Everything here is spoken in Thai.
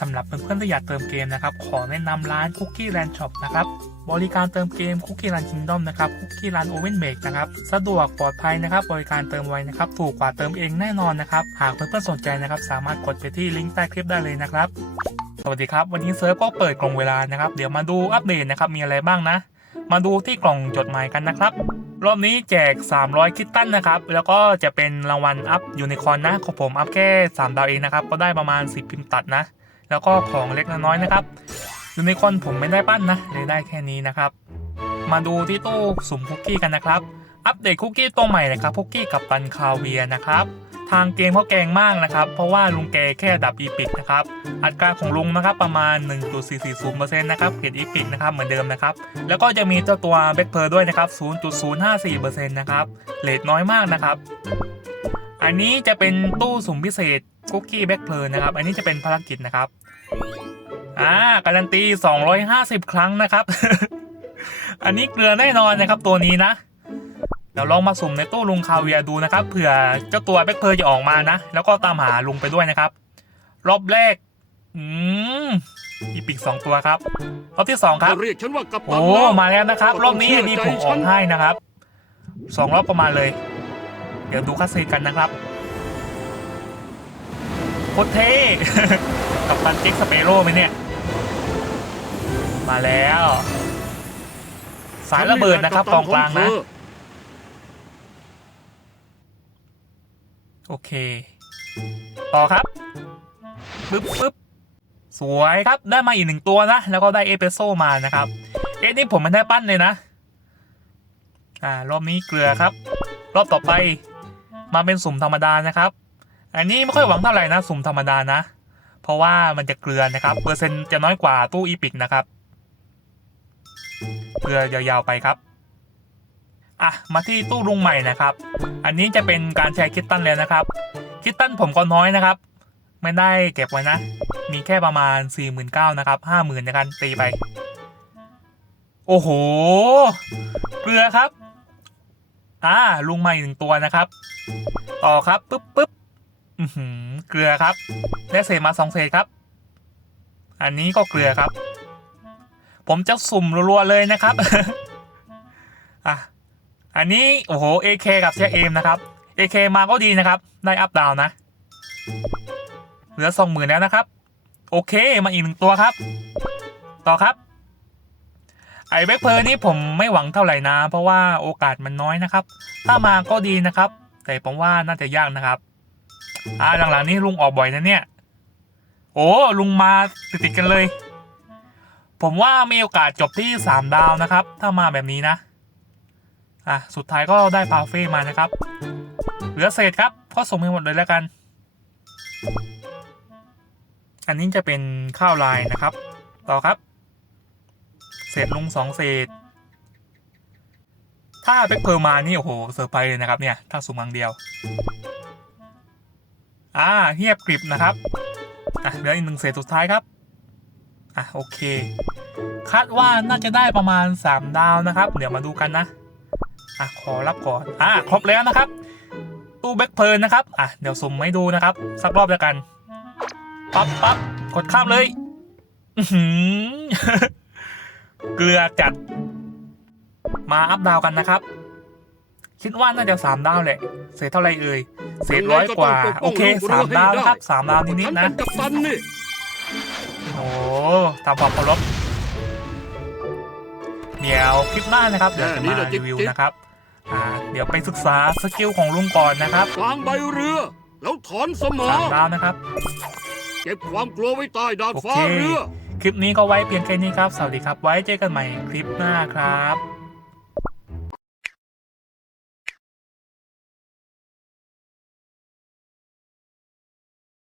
สำหรับเพื่อนๆที่อยากเติมเกมนะครับ ขอแนะนำร้าน Cookie Land Shop นะครับ บริการเติมเกม Cookie Land Kingdom นะครับ Cookie Land Oven Make นะครับ สะดวกปลอดภัยนะครับ บริการเติมไวนะครับ ถูกกว่าเติมเองแน่นอนนะครับ หากเพื่อนๆสนใจนะครับ สามารถกดไปที่ลิงก์ใต้คลิปได้เลยนะครับ สวัสดีครับ วันนี้เซิร์ฟก็เปิดกล่องเวลานะครับ เดี๋ยวมาดูอัปเดตนะครับ มีอะไรบ้างนะ มาดูที่กล่องจดหมายกันนะครับ รอบนี้แจก 300 คิตตันนะครับ แล้วก็จะเป็นรางวัลอัพยูนิคอร์นนะ ของผมอัพแค่ 3 ดาวเองนะครับ ก็ได้ประมาณ 10 พิมพ์ตัดนะ แล้วก็ของเล็กน้อยนะครับยูนิคอนผมไม่ได้ปั้นนะเลยได้แค่นี้นะครับ มาดูที่ตู้สุ่มคุกกี้กันนะครับ อัปเดตคุกกี้ตัวใหม่นะครับคุกกี้กับตันคาเวียนะครับทางเกมเขาแกงมากนะครับ เพราะว่าลุงแกแค่ดับอีพิกนะครับ อัตราของลุงนะครับประมาณ 1.440%นะครับเกรดอีพิกนะครับเหมือนเดิมนะครับ แล้วก็จะมีเจ้าตัวเบ k เพอร์ด้วยนะครับ 0.054%นะครับเลทน้อยมากนะครับ อันนี้จะเป็นตู้สุ่มพิเศษ คุกกี้แบ็คเพลนะครับ อันนี้จะเป็นภารกิจนะครับ อ่า การันตี 250 ครั้งนะครับ อันนี้เกลือแน่นอนนะครับตัวนี้นะ เดี๋ยวลองมาสุ่มในตู้ลุงคาเวียร์ดูนะครับ เผื่อเจ้าตัวแบ็คเพลจะออกมานะ แล้วก็ตามหาลุงไปด้วยนะครับ รอบแรก อืมอีปิกสองตัวครับ รอบที่สองครับ เรียกฉันว่ากัปตัโอ้นแล้วมาแล้วนะครับก็รต้ออบงนี้เชื่อมีใจผมอฉัอกนให้นะครับ สองรอบประมาณเลย เดี๋ยวดูคัสซีนกันนะครับ โคตรเท่ กับตันเจ็กสเปโร่ไหมเนี่ย มาแล้ว สายระเบิดนะครับกองกลางนะ โอเค ต่อครับปึ๊บปึ๊บสวยครับ ได้มาอีกหนึ่งตัวนะ แล้วก็ได้เอสเปรสโซ่มานะครับ เอ๊ะนี่ผมไม่ได้ปั้นเลยนะ อ่ารอบนี้เกลือครับ รอบต่อไปมาเป็นสุ่มธรรมดานะครับ อันนี้ไม่ค่อยหวังเท่าไหร่นะสุ่มธรรมดานะ เพราะว่ามันจะเกลือนะครับ เปอร์เซ็นต์จะน้อยกว่าตู้อีพิกนะครับเกลือยาวๆไปครับอะมาที่ตู้ลุงใหม่นะครับ อันนี้จะเป็นการใช้คิตตันแล้วนะครับ คิตตันผมก็น้อยนะครับ ไม่ได้เก็บไว้นะ มีแค่ประมาณ 49,000นะครับ50,000ในการตีไป โอ้โห เกลือครับ อ่าลุงใหม่หนึ่งตัวนะครับ ต่อครับ ปึ๊บปึ๊บ เกลือครับได้เศษมาสองเศษครับ อันนี้ก็เกลือครับ ผมจะสุ่มรัวๆเลยนะครับอะอันนี้โอ้โห AK กับเชเอมนะครับ AK มาก็ดีนะครับ ได้อัพดาวนะ เหลือสองหมื่นแล้วนะครับ โอเคมาอีกหนึ่งตัวครับ ต่อครับ ไอ้แบ็คเพอร์นี่ผมไม่หวังเท่าไหร่นะ เพราะว่าโอกาสมันน้อยนะครับ ถ้ามาก็ดีนะครับ แต่ผมว่าน่าจะยากนะครับ อ่าหลังๆนี้ลุงออกบ่อยนะเนี่ย โอ้ลุงมาติดๆกันเลย ผมว่ามีโอกาสจบที่3ดาวนะครับ ถ้ามาแบบนี้นะ อะสุดท้ายก็ได้พาเฟ่มานะครับ เหลือเศษครับก็ส่งไปหมดเลยแล้วกัน อันนี้จะเป็นข้าวลายนะครับ ต่อครับ เศษลุงสองเศษถ้าเบ็กเพอร์มานี่โอ้โหเซอร์ไพรส์เลยนะครับเนี่ย ถ้าสุ่มครั้งเดียว อ่าเงียบกริบนะครับอะเหลืออีกหนึ่งเศษสุดท้ายครับอะโอเค คาดว่าน่าจะได้ประมาณ 3 ดาวนะครับ เดี๋ยวมาดูกันนะอะขอรับก่อนอะครบแล้วนะครับ ตู้แบ็คเพลินนะครับอะเดี๋ยวสุ่มให้ดูนะครับ สักรอบแล้วกันปั๊บปั๊บกดข้ามเลยหือเกลือจัด มาอัพดาวกันนะครับ คิดว่าน่าจะสามดาวแหละ เศษเท่าไหรเอ่ย เศษร้อยกว่า โอเคสามดาวนะครับสามดาวนิดๆนะฉัเป็นกัปตันนี่ โอ้ตามความเคารพเดี๋ยวคลิปหน้านะครับเดี๋ยวจะมารีวิวนะครับอ่าเดี๋ยวไปศึกษาสกิลของลุงก่อนนะครับกลางใบเรือ แล้วถอนสมอสามดาวนะครับ เก็บความกลัวไว้ใต้ดาดฟ้าโอเคเรือ คลิปนี้ก็ไว้เพียงแค่นี้ครับ สวัสดีครับ ไว้เจอกันใหม่คลิปหน้าครับ